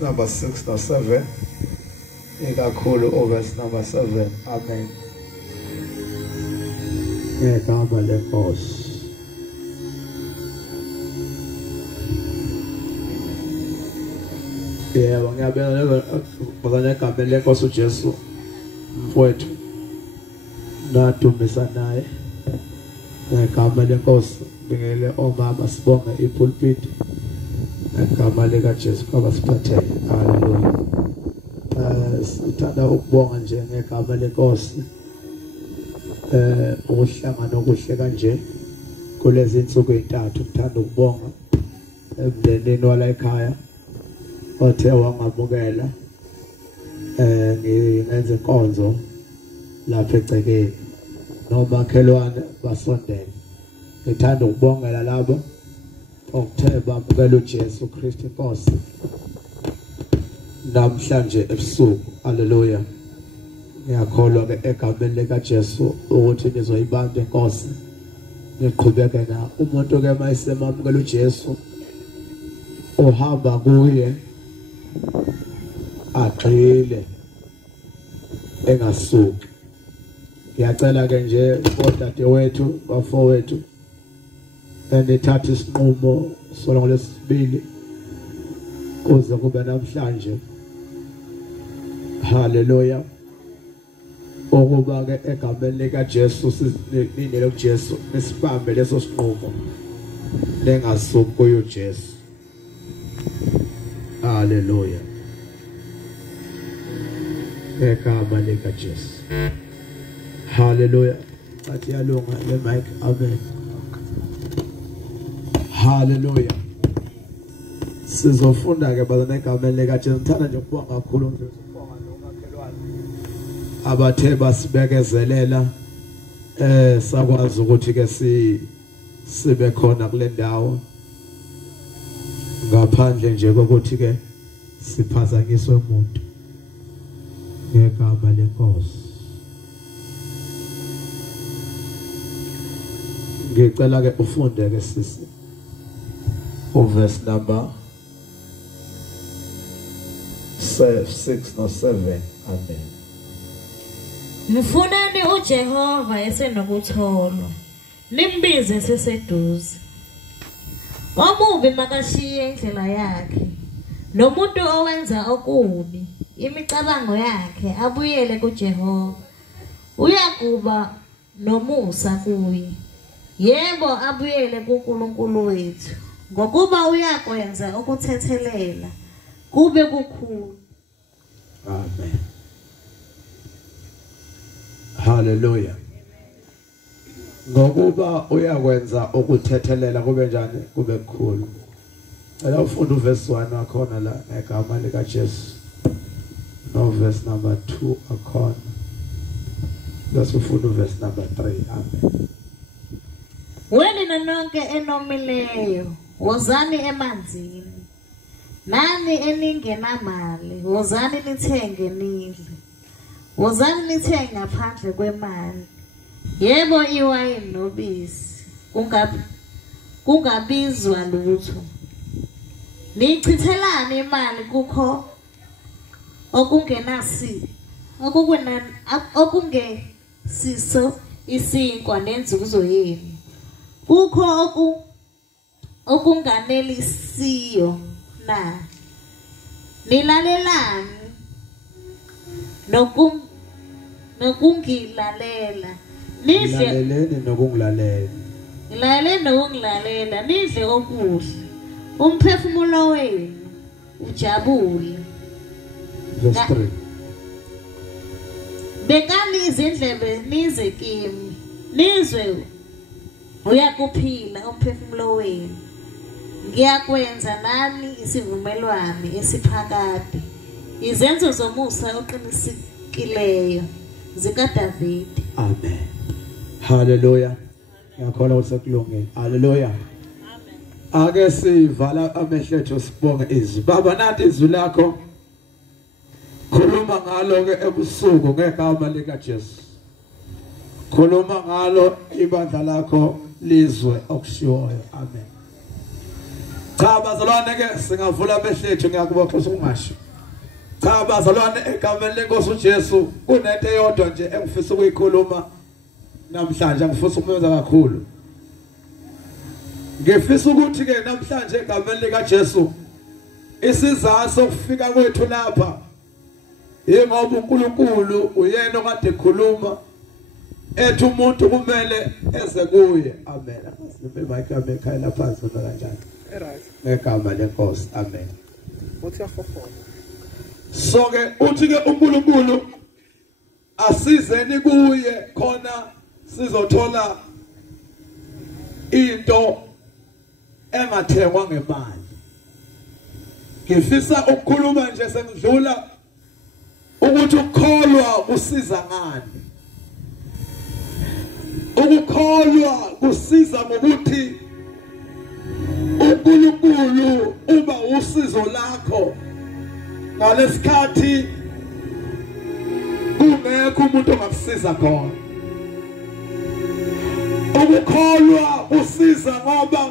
Number 6 no 7. Ikakhulu verse number 7. Amen. Ngegama lenkosi. Yebo ngiyabonga bakana igama lenkosi uJesu mfowethu. Nadumisa naye. Ngegama lenkosi bingele omama sibonga ipulpit. Ngegama lika Jesu abasiphathele. Hallelujah. Sithanda ukubonga nje ngegama lenkosi. Ukuhlangana okuhle kanje kulezi insuku ezintathu ngithanda ukubonga emndenini wala ekhaya othe wangamukela ngenze inkonzo lapha egcekeni nomakhelwane basondela. Ngithanda ukubongela labo okuthe bamukela uJesu Kristu Inkosi namhlanje ebusuku. Hallelujah. Ngiyakholwa ke egameni lika Jesu ukuthi nizoyibamba inkosi niqhubeke na umuntu ke mayisemamukela uJesu ohamba kuye aqhile engasuki. Ngiyacela ke nje bodade wethu bafowethu enithatha isinqumo solongo lesibili kuze kube namhlanje. Hallelujah. Ukuba ke egameni lika Jesu sinile uJesu nisibambe leso sinqumo lengasuki kuyo Jesu. Hallelujah. Egama lika Jesu. Hallelujah. Bathi yalunga le mic. Amen. Hallelujah. Sizofunda ke bazana egameni lika Jesu. Ngithanda nje ukubonga kakhulu abathe basibekezelela sakwazi ukuthi ke sibe khona kule ndawo ngaphandle nje kokuthi ke siphazanyiswe umuntu ngegama lenkosi. Ngicela ke ufunde ke sisi verse number 6 no 7. Amen. Mfuneni uJehova esenokutholwa, nimbize seseduze. Omubi makashiye indlela yakhe, nomuntu owenza okubi imicabango yakhe abuyele kuJehova. Uyakuba nomusa kuye. Yebo abuyele kuNkulunkulu wethu, ngokuba uyakwenza ukuthethelela kube kukhulu. Amen. Hallelujah. Ngokuba uyakwenza ukuthethelela kube njani kube kukhulu. Ela ufunda uverse 1 akhona la egama lika Jesu. No verse number 2 akhona. Bese ufunda uverse number 3. Amen. Wena nonke enomileyo wozani emanzini. Nani eningenamali wozani nithenge nidle. Wozani nithenge ngaphandle kwemali. Yebo iwayini nobisi kungabizwa lutho. Nichithelani imali kukho okungesiso isinkwa nenzuzo yenu. Kukho okunganelisiyo na. Nilalelani nokungilalela. Nilaleleni nokungilalela. Nilaleleni nokungilalela. Nidle okuhle. Umphefumulo wenu ujabule. Verse 3. Bekani izindlebe nize kimi. Nizwe uyakuphila umphefumulo wenu. Ngiyakwenza nani isivumelwano esiphakade. Izenzo zomusa oqinisikileyo zikaDavide. Amen. Hallelujah. Ngiyakholwa ukuthi sekulungile. Hallelujah. Amen. Ake sivala amehlo ethu sibonge izwi. Baba nathi izwi lakho khuluma ngalo ke ebusuku ngegama lika Jesu. Khuluma ngalo ibandla lakho lizwe okushiwoyo. Amen. Cha bazalwane ke singavula amehlo ethu ngiyakuboxa ukungasho. Cha bazalwane egameni lenkosi uJesu kunento eyodwa nje engifisa ukuyikhuluma namhlanje ngifisa ukumenza kakhulu. Ngifisa ukuthi ke namhlanje egameni lika Jesu isizathu sokufika kwethu lapha ingoba uNkulunkulu uyena okade ekhuluma ethi umuntu kumele eze kuye. Amen. Asimbe mayikame ekhaya lapha zona kanjani. Right. Ngegama lenkosi. Amen. Uthi yafofona. So ke uthi ke uNkulunkulu asizeni kuye khona sizothola into engathengwa ngemali. Ngifisa ukukhuluma nje sengidlula ukuthi ukukholwa kusiza ngani. Ukukholwa kusiza ngokuthi uNkulunkulu uba usizo lakho ngalesikhathi kungekho umuntu ongakusiza khona. Ukukholwa kusiza ngoba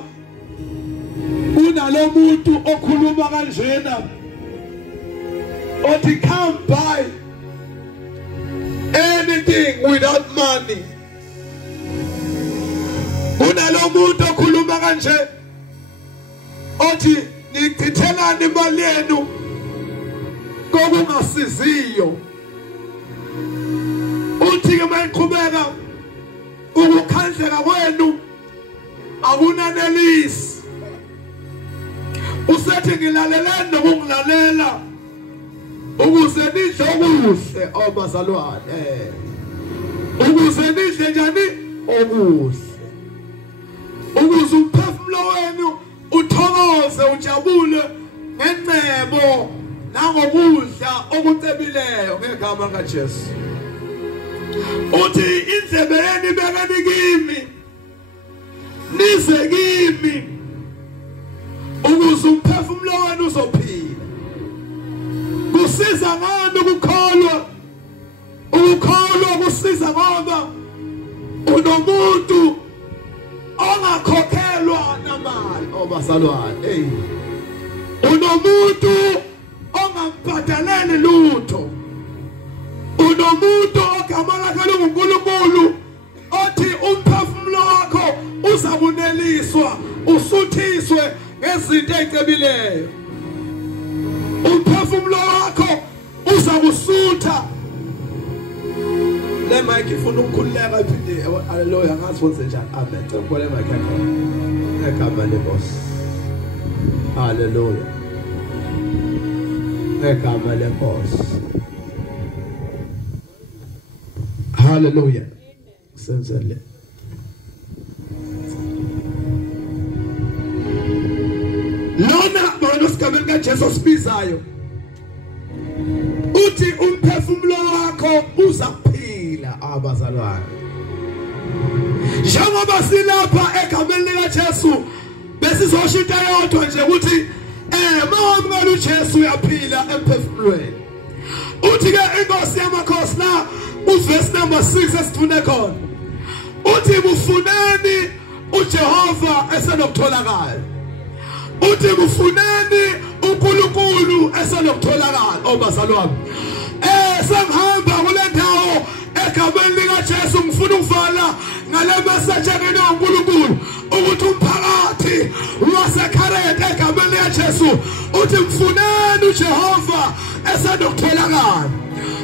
kunalo muntu okhuluma kanjena othi can't buy anything without money. Kunalo muntu okhuluma kanje othi nichithelani imali yenu kokungasiziyo. Uthi ke mayiqhubeka ukukhandleka kwenu akunanelisi. Usethi ngilaleleni nokungilalela ukuze nidle okuhle obazalwane. Ukuze nidle njani okuhle. Ukuze umphefumulo wenu uthokoze ujabule ngencebo nangokudla okucebileyo ngegama likaJesu. Uthi indlebe yenu ibekeni kimi nize kimi ukuze umphefumulo wenu uzophila. Kusiza ngani ukukholwa? Ukukholwa kusiza ngoba unomuntu ongakhokhelwa namali obazalwane. Unomuntu ongambhadaleli lutho. Unomuntu ogama lakhe lunguNkulunkulu othi umphefumulo wakho uzakuneliswa usuthiswe ngezinto ezicebileyo. Umphefumulo wakho uzakusutha. Le mic ifuna ukukhuleka iphinde. Hallelujah ngathi wenze njani. Amen. Cela le mic yakho. Ngegama lenkosi. Hallelujah. Ngegama lenkosi. Hallelujah. Senzele. Lona bona sigameni kaJesu sibizayo. Uthi umphefumulo wakho uzaphila abazalwane. Njengoba silapha egameni likaJesu besizoshintsha yodwa nje ukuthi mawamukela uJesu uyaphila emphefumulweni. Uthi ke inkosi yamakhosi la uverse number 6 esifune khona. Uthi bufuneni uJehova esenokutholakala. Uthi bufuneni uNkulunkulu esenokutholakala obazalwane. Sengihamba kule ndawo egameni likaJesu ngifuna ukuvala ngale message engene uNkulunkulu ukuthi umphakathi waseKharete egameni likaJesu uthi mfuneni uJehova esenokutholakala.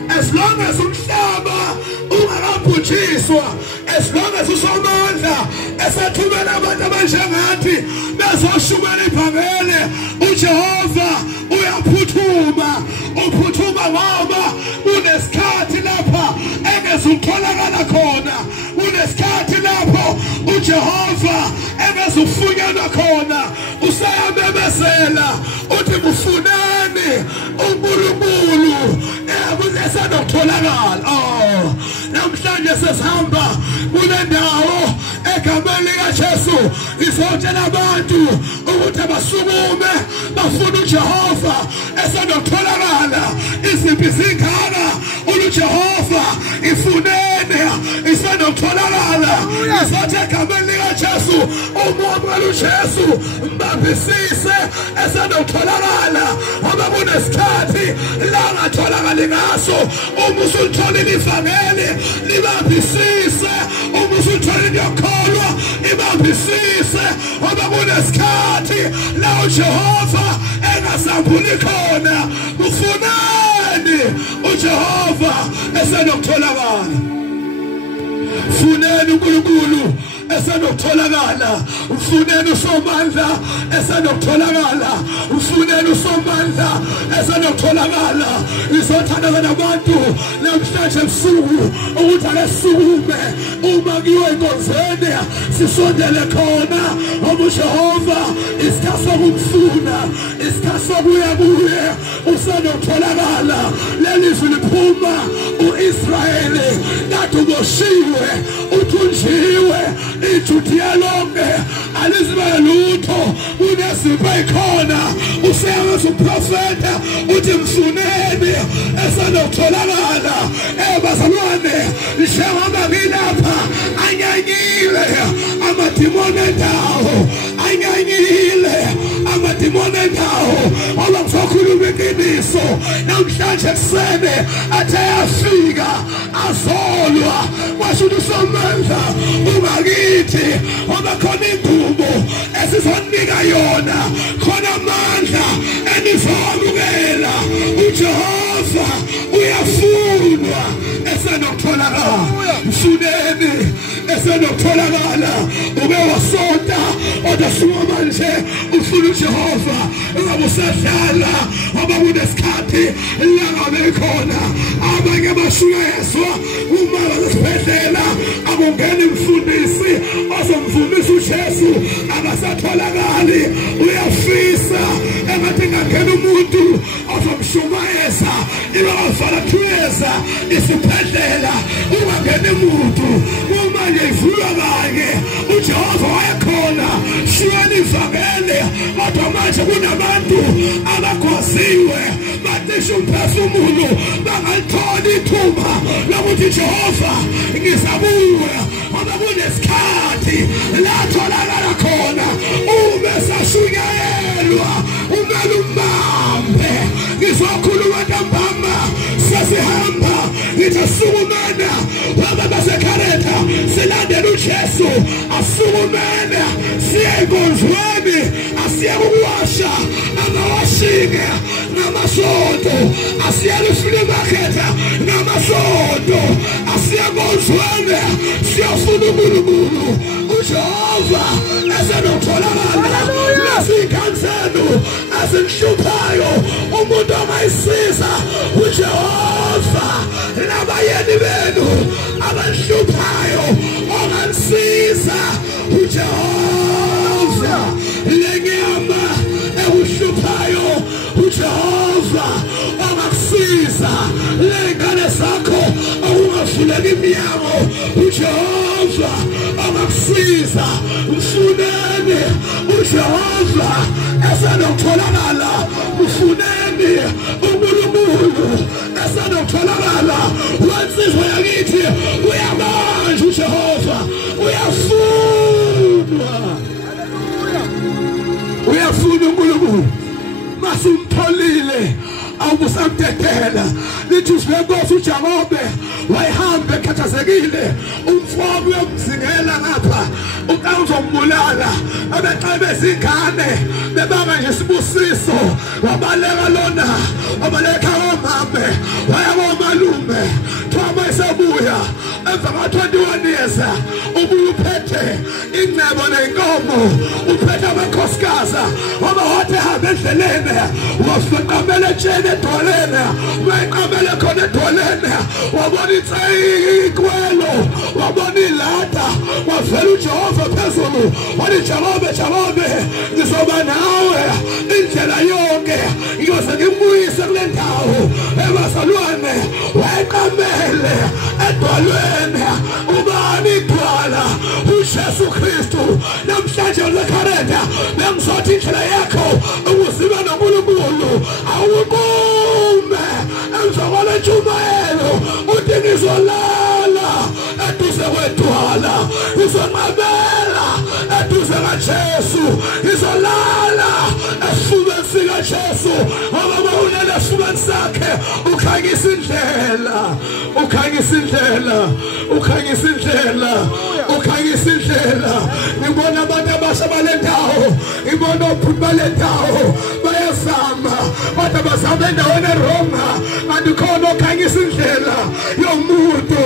As long as umhlaba ungakabhujiswa, as long as usomandla esathumela abantu abanjengathi bezoshukela ivangeli, uJehova uyaphuthuma. Uphuthuma ngoba unesikhathi lapha engezukutholakala khona. Unesikhathi lapho uJehova engezufunyanwa khona. Usayamemezela uthi bufunani uNkulunkulu esenokutholakala. Namhlanje sesihamba kule ndawo egameni likaJesu izotshela abantu ukuthi basukume bafuna uJehova esenokutholakala. Iziphi zingaka uJehova ifunene isenokutholakala. Izothi egameni likaJesu umoya uJesu mbambisise esenokutholakala ngoba kunesikhathi la ngatholakala ngaso uma usutholile ivangeli libambisise uma usutholile yokholwa ibambisise ngoba kunesikhathi la uJehova engasambuli khona kufunani uJehova esenokutholakala funeni uNkulunkulu esenokutholakala ufuneni usomandla esenokutholakala ufuneni usomandla esenokutholakala izothandana nabantu namhlanje ebusuku ukuthi akesukume uma kuyiwe enkonzweni sisondele khona ngoba uJehova isikhathi sokumfuna isikhathi sokuya kuye usenokutholakala lelizwi liphuma uIsrayeli kade uboshiwe uthunjiwe iJudiya lonke alizibe lutho unesipho ikhona useyazi uprofeta uthi mfuneni esenokutholakala bazalwane njengoba ngilapha anyanyile amadimoni endawo anyanyile amadimoni endawo ngoba ngizokhuluma iqiniso namhlanje ekuseni athe yafika azolwa washo usomandla ungakithi ngoba khona ingubo esizonika yona khona amandla enizamukela uJehova uyafunwa esenokutholakala mfuneni esenokutholakala ube wasonta odasuka manje ufuna uJehova ungabe usadlala ngoba kunesikhathi la ngabe khona abanye abashuyezwa uma basibhedlela akungena imfundisi ozomfundisa uJesu akasatholakali uyafisa engathi ngangena umuntu ozomshumayeza ibafala thuyeza isibhedlela ungangena umuntu uma nje ivulwa kanye uJehova wayekhona shiyani ivangeli kodwa manje kunabantu abakhoziwe batisha umphefumulo bangalithola ithuba lokuthi Jehova ngizabuya ngoba kunesikhathi la tholakala khona ube sashunyelwa umele umbambe ngizokhuluma ntambama sesihamba ngitasukumena baba basekhareta silandela uJesu asukumena siye enkonzweni asiye ukuwasha amawashike namasonto asiye efree market namasonto asiye enkonzweni siyafuna uNkulunkulu uJehova esenokutholakala lasikhansenu asenhluphayo umuntu ongayisiza uJehova nabayeni benu abanhluphayo onganisiza uJehova lenyama ekuhluphayo uJehova ongakusiza lengane zakho okungavuleka iminyango uJehova ongakusiza mfuneni uJehova esenokutholakala mfuneni uNkulunkulu esenokutholakala wensizwa yakithi uyamanje uJehova uyafunwa uyafuna uNkulunkulu masumpholile awubusamdedela lithi uSibenkosi uJakobe wayihamba ekhathazekile umfowabo uyomzingela ngapha uqawuzombulala abexebe izingane bebanga nje isibusiso wabaleka lona wabaleka omame wayabomalume thoma isabuya emva ka-21 years ubuye uphethe ingcebo nenkomo uphethe amakhosikazi ngoba wathi hamba endleleni wafiqamela etsheni edoleni wayiqamele khona edoleni wabona inseyikwelo wabona ilada wavela uJehova phezulu wathi Jakobe ngizoba nawe indlela yonke ngiyoze ngimuyise kule ndawo ebazalwane wayiqamele edolweni ubani igwala uJesu Kristu namhlanje uZakhareta bengizothi indlela yakho ukuziba noNkulunkulu awukume emva kwale ntshumayelo uthi ngizolala eduze kwedwala ngizonqabela eduze Jesu izolala esifubeni sika Jesu ngoba unele esifubeni sakhe ukhanyisa indlela ukhanyisa indlela ukhanyisa indlela ukhanyisa indlela ngibona abantu abasha balendawo ngibona obhuti balendawo bayazama abantu abazama endaweni eRoma kanti khona okhanyisa indlela yomuntu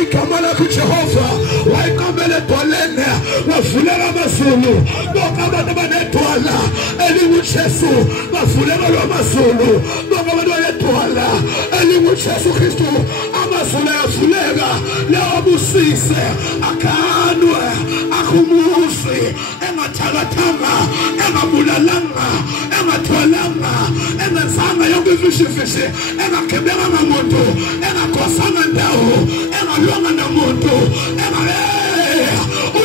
igama lakho Jehova wayiqamela edwaleni wavulela amazulu bonke abantu abanedwala elinguJesu bavulela lwamazulu bonke abantu banedwala elinguJesu Kristu amazulu ayavuleka lawo busise akhanwe akhumusi engathakathanga engabulalanga engathwalanga engenzanga yonke imfishi engagebenganga muntu engakhosanga ndawo engalwanga namuntu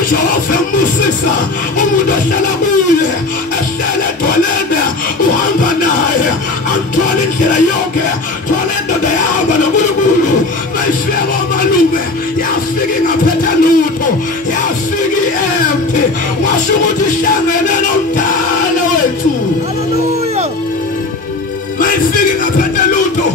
uJehova emusisa umuntu ohlala kuye ehlele edwaleni uhamba naye amthwala indlela yonke thwala indoda yahamba noNkulunkulu mayifika omalume yafika ingaphethe lutho yafika i-empty washo ukuthi ihlangene nomdala wethu haleluya mayifika ingaphethe lutho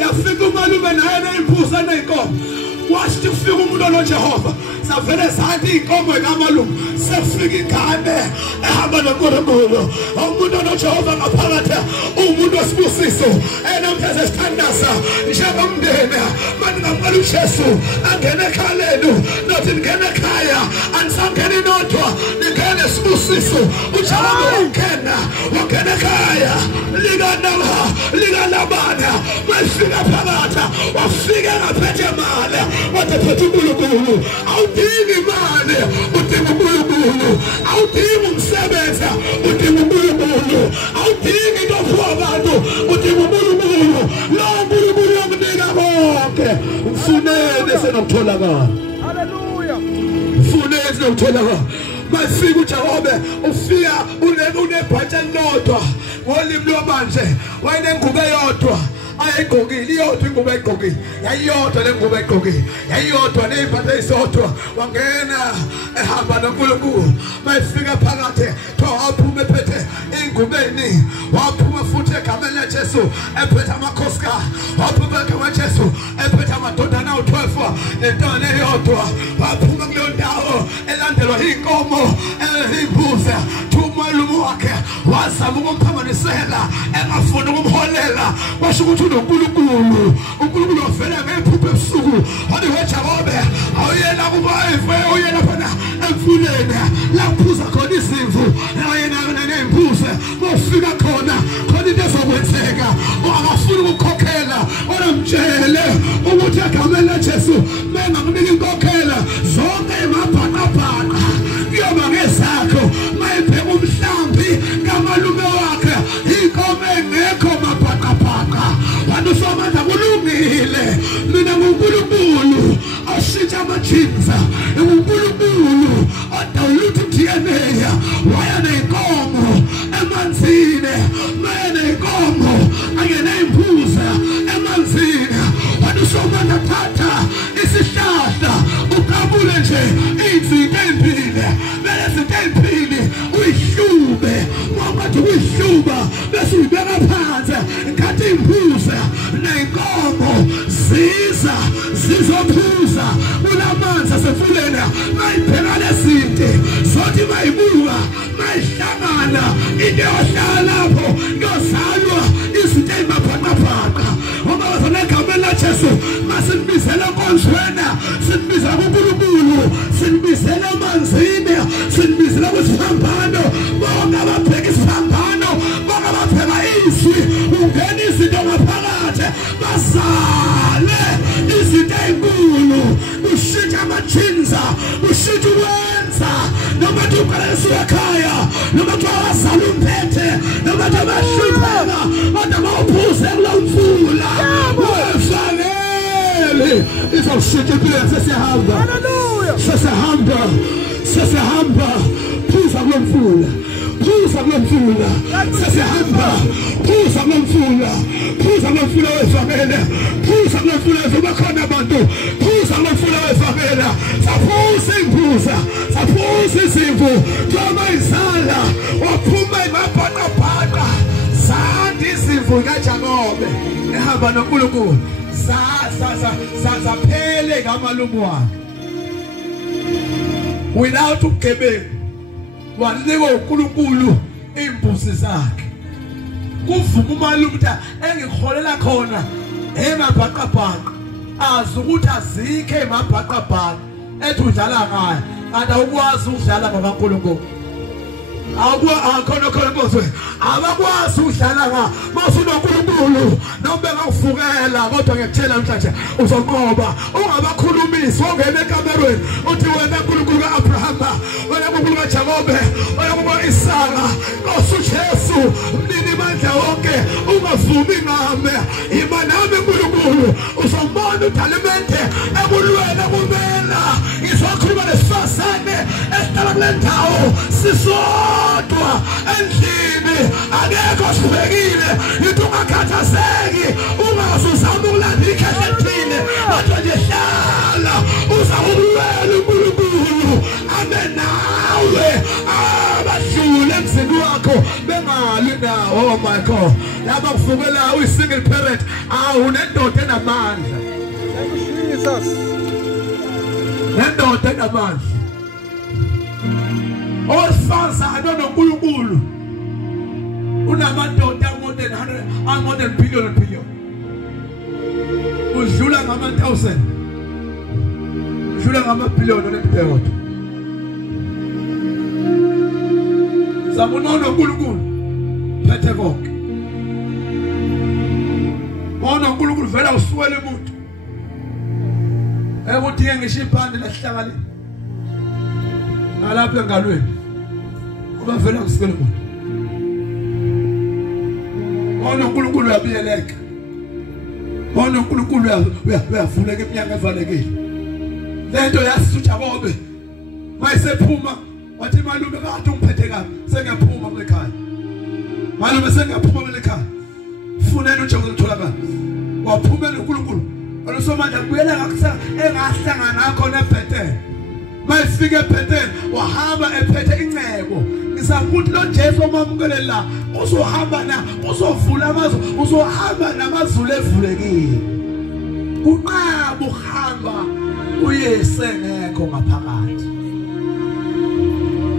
yafika umalume naye ney'mbuzi ney'nkomo washo ufika umuntu noJehova savele zathi inkomo ekamalungu sefika ingane ehamba noNkulunkulu umuntu noJehova ngaphakathi umuntu wesibusiso enamhlanje sithandaza njengomndeni manje ngamqala uJesu angene ekhaya lenu nothi ngene ekhaya anisangeni nodwa ningene esibusiso uJehova wangena ekhaya likanabana mayifika phakathi wafika ngaphethe mali wathi phethe uNkulunkulu awudingi imali udinga uNkulunkulu awudingi umsebenzi udinga uNkulunkulu awudingi into ophiwa abantu udinga uNkulunkulu lo uNkulunkulu uyamnika konke mfuneni senokutholakala haleluya mfuneni senokutholakala masifika uJehova ufika unebhatsha elilodwa ngolimi lwamanje wayenengubo eyodwa ayigqokile iyodwa ingubo ayigqokile yayiyodwa le ngubo ayigqokile yayiyodwa ney'mpahla ey'sodwa wangena ehamba noNkulunkulu mayifika phakathi waphuma ephethe iy'ngubo ey'ningi waphuma futhi egameni laJesu ephethe amakhosikazi waphuma egameni laJesu ephethe amadodana awu-12 nentwana eyodwa waphuma kuleyo ndawo elandelwa iy'nkomo iy'mbuzi umalume wakhe wazama ukumphambanisela engafuni ukumholela washo ukuthi uNkulunkulu wavela ngephupho ebusuku wathi weJakobe awuyena kubayive uyena phana emfuleni laphuza khona izimvu yena ney'mbuzi mofika khona into ezokwenzeka akafuni ukukhokhela mtshele ukuthi egameni laJesu mengamnika inkokhela zonke emabhaqabhaqa kuyoba ngezakho mayibheka umhlambi kamalume wakhe inkomo engekho mabhaqabhaqa wantu somandla kulungile mina nguNkulunkulu oshintsha amajinza nguNkulunkulu odawula DNA waya ney'nkomo emanzini maya ney'nkomo angene imbuza emanzini wantu somandla thatha isihlahla ukabule nje izinto ey'mpile vele izinto ey'mpile uyihlube ngobathi uyihluba bese uyibeka phansi ngathi imbuza ney'nkomo zizophuza kulamanzi asefuleni mayibheka lezinto zothi mayibuka mayihlangana into yohlala lapho yozalwa izinto ey'mabhaqabhaqa ngoba bazona egameni laJesu masinibizela enkonzweni sinibizela kuNkulunkulu sinibizela emanzini sinibizela kwisiphambano bonke ababheka isiphambano bonke ababheka izwi ungena izinto ngaphakathi bazale izinto ey'nkulu ushintsha amajinza ushintsha ukwenza noma nje uqalelisa ekhaya noma nje wazala umphethe noma nje abahlupheka kodwa mawuphuze kulo mfula wefanele izawushintsha impilo sesihamba sesihamba phuza kulo mfula phuza kulo mfula sesihamba phuza kulo mfula phuza kulo mfula wevangeli phuza kulo mfula wezabakhona abantu phuza kulo mfula wevangeli saphuza imbuza saphuza izimvu noma izala waphuma imabhaqabhaqa zandi izimvu kaJakobe ehamba noNkulunkulu zaphele ngamalumo wakhe without ugebengu wanika uNkulunkulu imbuzi zakhe kuvuma umalume ukuthi engikholela khona emabhaqabhaqa azi ukuthi azikho emabhaqabhaqa ethi udlala ngayo kanti awukwazi ukudlala ngokaNkulunkulu abakwazi udlala nga masunoNkulunkulu noma ngakuvukela kodwa ngiyakutshela namhlanje uzonqoba ungabakhulumisi ongena ekamerweni uthi wena uNkulunkulu kaAbrahama wena uNkulunkulu kaJakobe wena uNkulunkulu kaIsaka uJesu mnini mandla wonke ungavumi ngame ima nami uNkulunkulu uzombona uThalimente ekulwela kumela ngizokhuluma nesifazane esihlala kule ndawo sisodwa endlini akekho sibekile into ungakhathazeki ungazuzama ukulanda ikhehla elithile kodwa nje hlala uzawulwela uNkulunkulu abe nawe abadlule emzini wakho bengali nawo. Oh my God, laba kuvukela uyi-single parent awunendoda enamandla. Thank you Jesus. Nendoda enamandla owesifazane noNkulunkulu unamadoda more than billion udlula ngama-1000 udlula ngama-billion onendoda sabona uNkulunkulu phethe konke uNkulunkulu vele usuwele umuntu ukuthi ngisho ibhande lahlakale alapha engalweni kuba vele ngisikele umuntu uNkulunkulu uyabiyeleka uNkulunkulu uyavuleka eminyaka evalekile lento yasithu Jakobe mayisephuma wathi malume kade ungiphethe kabi sengiyaphuma ekhaya malume sengiyaphuma ekhaya funela uJesu utholakala waphumela uNkulunkulu olosomandla kubuyela ngakusa engahlangana nakho neBhetheli mayifike eBhetheli wahamba ephethe incebo ngisakuthi lo Jesu omamukele la uzovula amazwi uzohamba namazulu evulekile kunqaba uhamba uyese ngekho ngaphakathi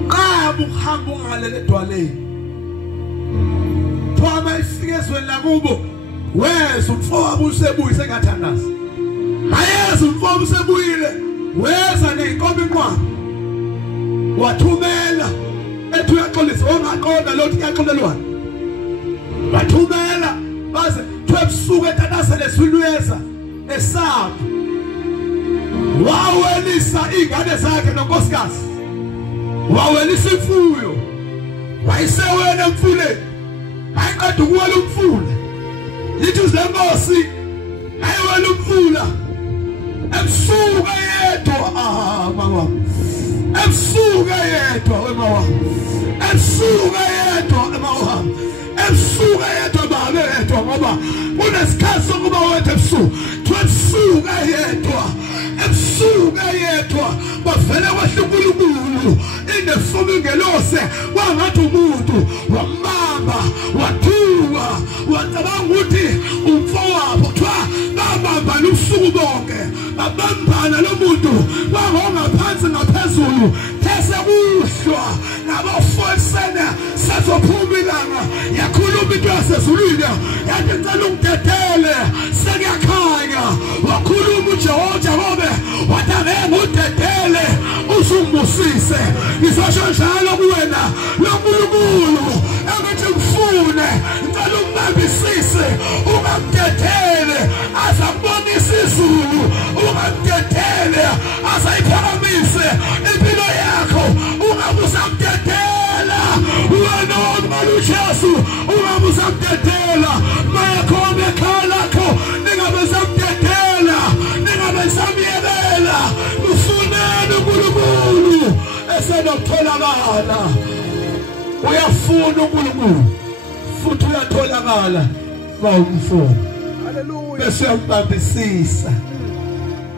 qaba uhamba ungalele edwaleni thoma ifike ezweni lakubo weza umfowabo usebuye sengathandaza ayeza umfowabo usebuyile weza nenkomo inqwaba wathumela ethi uyaxolisa ongaqonda lothi kuyaxolelwana wathumela baze twebusuku etatazele silweza esapho wawelisa ingane zakhe nonkosikazi wawelisa imfuyo wayisewena emfuleni ayiqeda ukuwela umfula lithi uzenkosi ayiwela umfula ebusuku yedwa mama ebusuku yedwa mama ebusuku yedwa mama ebusuku yedwa baba yedwa ngoba kunesikhathi sokuba wethu ebusuku twebusuku yedwa ebusuku yedwa bavele kwaHlunkulunkulu inefomu ingelose wangathi umuntu wambamba wathuka wacabanga ukuthi umfowabo kuthiwa babambana ubusuku bonke babambana lo muntu wangongaphansi ngaphezulu these kuhlwa nabafosena sazophuma ilanga yakhuluma into yasezulwini yathi ngicela ungidedele sekuyakhanya wakhuluma uJakobe wathi angeke udedele usumbusise ngizosho njalo kuwena lo Nkulunkulu engithi ngifune ngicela ungibambisise ungamdedele azambonisa izulu ungamdedele azayiphakamise impilo yakho ungabusamdedela wena uMalujesu ungabusamdedela mayakhona ekhaya lakho ningabesamdedela ningabesamyekela ufuneni uNkulunkulu esenokutholakala uyafuna uNkulunkulu futhi uyatholakala bawumfuni haleluya bese uyambambisisa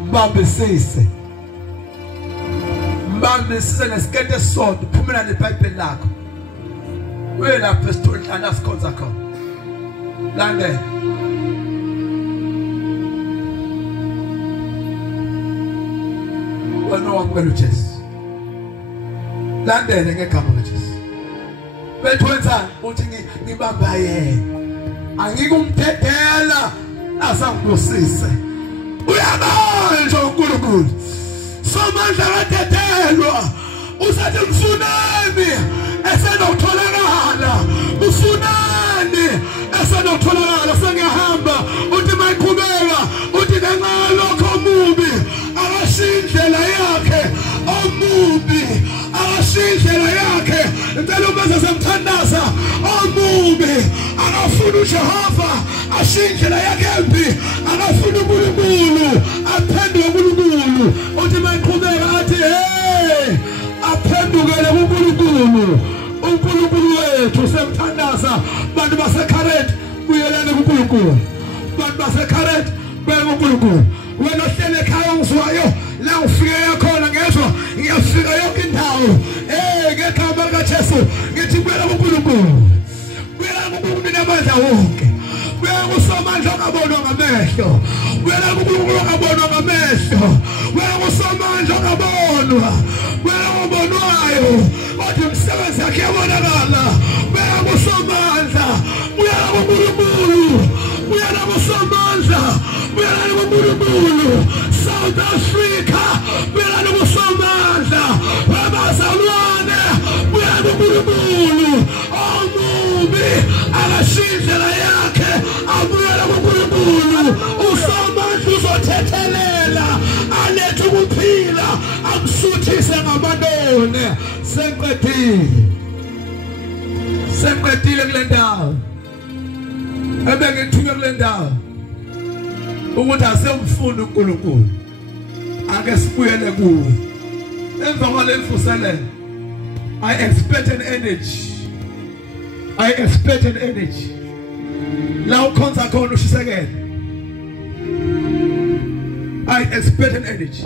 mbambisise mbambe size nesikete esisodwa phumela neBhayibheli lakho uye lapha esithola sikhonza khona landela wena wamukela uJesu landele ngegama likaJesu bethu wenzani uthi ngibamba yena angikumthethela asangibusise uyabanje uNkulunkulu somandla kathethelwa usathi mfunani esenotholakala ufunani esenotholakala sengihamba uthi mayiqhubeka uthi ngalokho omubi akashindlela yakhe omubi akashindlela yakhe impela ubese semthandaza omubi akafuna uJehova ashindlela yakhe embi akafuna uNkulunkulu aphenduke kuNkulunkulu uthi mayiqhubeka athi hey aphendukele kuNkulunkulu uNkulunkulu wethu semthandaza bantu baseKharethi buyelane kuNkulunkulu bantu baseKharethi buyelane kuNkulunkulu wena ohlele ekhaya ungizwayo la ufike khona ngezwa ngiyafika yonke indawo ngegama likaJesu ngithi buyela kuNkulunkulu buyela kuNkulunkulu namandla wonke buyela kuSomandla ongabonwa ngamehlo buyela kuNkulunkulu ongabonwa ngamehlo buyela kuSomandla ongabonwa buyela obonwayo othi umsebenzi wakhe yabonakala buyela kuSomandla buyela kuNkulunkulu buyela kuSomandla buyela kuNkulunkulu South Africa buyela kuSomandla abazalwane buyela kuNkulunkulu omubi akashindlela yakhe abuyela kuNkulunkulu uSomandla uzothethelela alethe ukuphila amsuthise ngabantwana seqedile kule ndawo ebengithuke kule ndawo ukuthi asemfuni uNkulunkulu ake sibuyele kuwe emva kwale mfuselelo I expect an energy la ukhonza khona ushisekele I expect an energy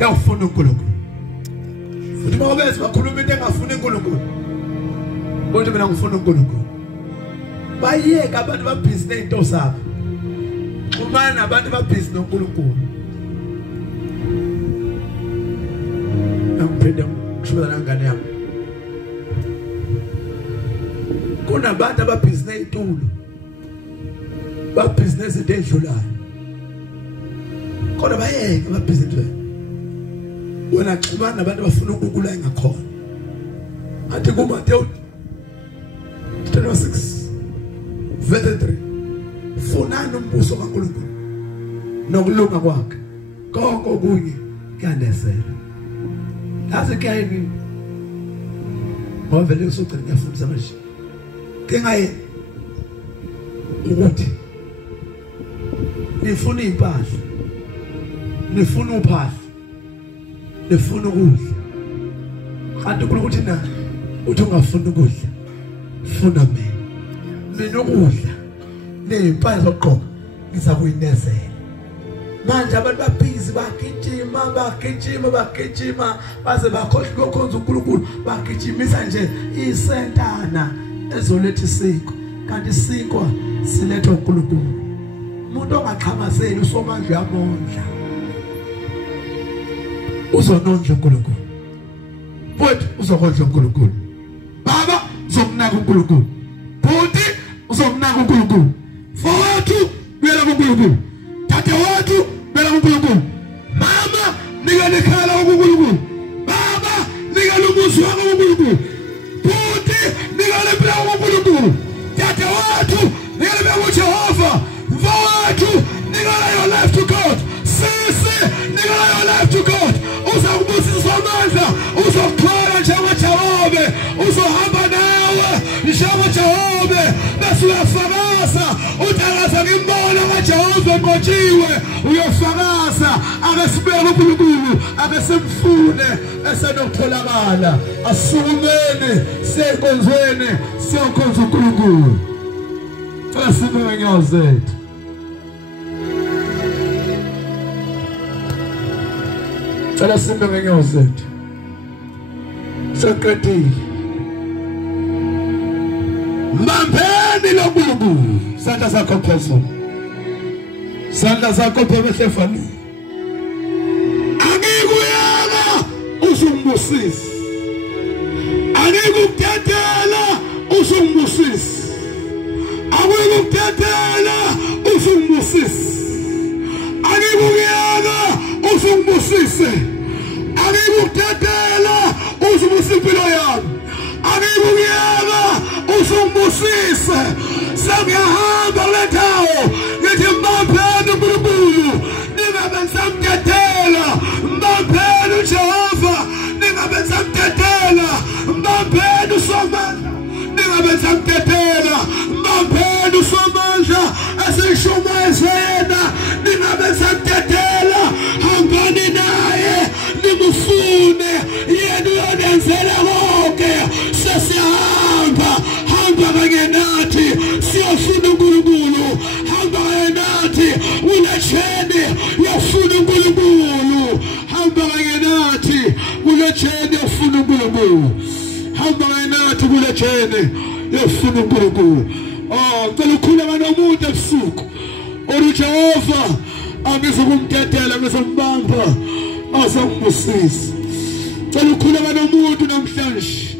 yawufuna uNkulunkulu futhi mawubese bakhuluma into engafuni uNkulunkulu kodwa mina ngifuna uNkulunkulu bayeka abantu babhizi nezinto zabo umana abantu babhizi noNkulunkulu angiphinda ngishubela ngane yami kunabantu ababhizi nezitulo babhizi nezinto ezidlulayo kodwa bayeka babhizi nje wena xhumana nabantu bafuna uNkulunkulu engakhona athi kuMateyu 6:3 funani umbuso kaNkulunkulu nokulunga kwakhe konke okunye kuyanesela lazi kuyini ngoba vele usugcina ngiyafundisa manje kengaye ukuthi nifuna impahla nifuna uphahla nifuna ukudla kanti uNkulunkulu uthi na uthi ungafuna ukudla funa mina ukudla nezimpahla zoqoqa ngizakuyinezela manje abantu babhizi bagijima baze bakhohle ukukhonza uNkulunkulu bagijimisa nje isentana ezoletha isiko kanti isiko siletha uNkulunkulu umuntu ongaxhamazeli uSomandla yamondla uzonondla uNkulunkulu futhi uzokondla uNkulunkulu baba uzokunaka uNkulunkulu futhi uzokunaka uNkulunkulu fowethu buyela kuNkulunkulu tata wethu buyela kuNkulunkulu mama nikele khala kuNkulunkulu baba nikele umuzi wako kuNkulunkulu futhi nikele impilo kuNkulunkulu tata wethu nikele kuJehova fowethu nikele your life to God sisi nikele your life to God uzakubusisa Somandla uzokuthola njengoJehova uzohamba nawe njengoJehova bese uyafakaza uthakaza ngimbona kaJehova eqotshiwe uyofakaza akasibeke uNkulunkulu akasemfune esenokutholakala asukumene sekonzweni siyokhonza uNkulunkulu sasibeke nyawo zethu cela sime ngenyawo zethu seqedile mbambeni lonkulunkulu sandla sakho phezulu sandla sakho phezulu angikuyala usumbusisi angikukuthathela usumbusisi angikukuthathela usumbusisi angikuyala usumbusisi angikukuthathela usumbusisi impilo yami angikuyala usumbusisi sengiyahamba kule ndawo ngithi mbapheni uNkulunkulu ningabe nisamthathela mbapheni uJehova ningabe nisamthathela mbapheni uSomandla ningabe nisamthathela mbapheni uSomandla esishumayeza yena ningabe nisamthathela hambani naye nimufune yena uyonenzela konke sesihamba hamba kanye nathi siyofuna uNkulunkulu hamba kanye nathi uletheni yofuna uNkulunkulu hamba kanye nathi uletheni yofuna uNkulunkulu hamba kanye nathi uletheni yofuna uNkulunkulu ngicela ukukhuluma nomuntu ebusuku uJehova angizokumthathela ngizombamba azombusisa ngicela ukukhuluma nomuntu namhlanje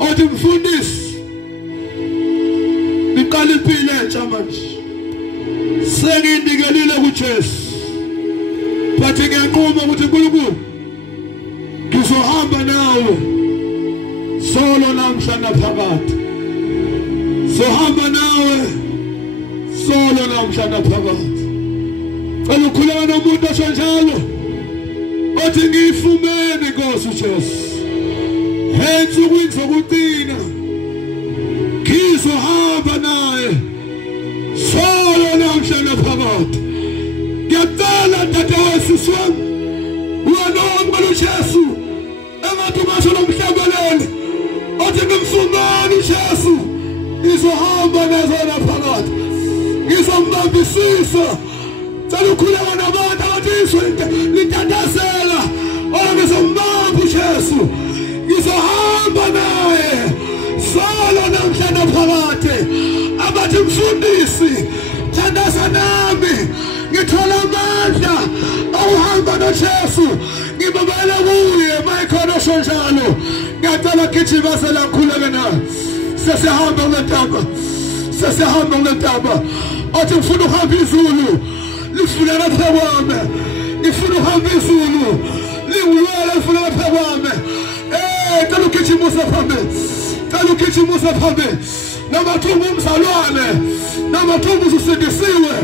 othi mfundisi ngiqala impilo entsha manje senginikelile kuJesu bathi ngiyanquma ukuthi uNkulunkulu ngizohamba nawe solo namhla naphakade sohamba nawe solo namhla naphakade ngicela ukukhuluma nomuntu osho njalo othi ngifumene Nkosi uJesu ensukwini zokuqina ngizohamba naye solo namhla naphakade ngiyacela dadewesisi wami uyanoma uJesu engathi ungasho nomhlabeleli othi ngimfumene uJesu ngizohamba naye naphakade ngizombambisisa cela ukhuluma nabantu abathi izwe lithandazela ngizombamba uJesu ngizohamba naye solo namhla naphakade abathi mfundisi thandaza nami ngithola amandla awuhamba noJesu ngibabala kuye mayikhona shonjalo ngiyacela gijima selakhuleke naye sesihamba ngentaba sesihamba ngentaba athi ngifuna uhamba izulu lifuna lapha kwami ngifuna uhamba izulu liwela lifuna lapha kwami cela ugijima usephambili cela ugijima usephambili namathumbu umzalwane namathumbu usindisiwe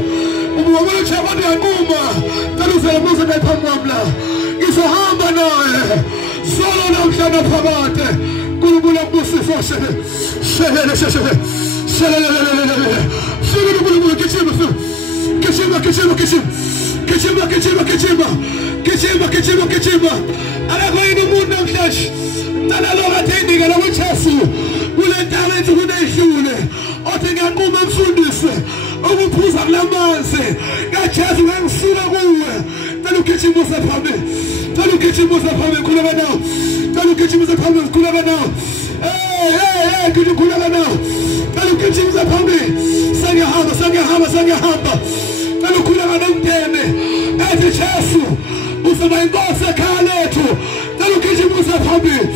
umubona njengoba ngiyanquma cela uzelemuze phambi kwami la ngizohamba naye solo namhla naphakade uNkulunkulu ambusise shelele uNkulunkulu gijima akekho yini umuntu namhlanje cala lo kade indikela kuJesu kule ndawo ethi kunehlule othi ngiyanquma mfundisi ukuphuza kulamanzi kaJesu ngangisuka kuwe cela ugijima usephambili cela ugijima usephambili khuleka nawo cela ugijima usephambili khuleka nawo khuleka nawo cela ugijima usephambili sengiyahamba cela ukhuleka nomndeni ethi Jesu uzoba inkosi ekhaya lethu cela ugijima usephambili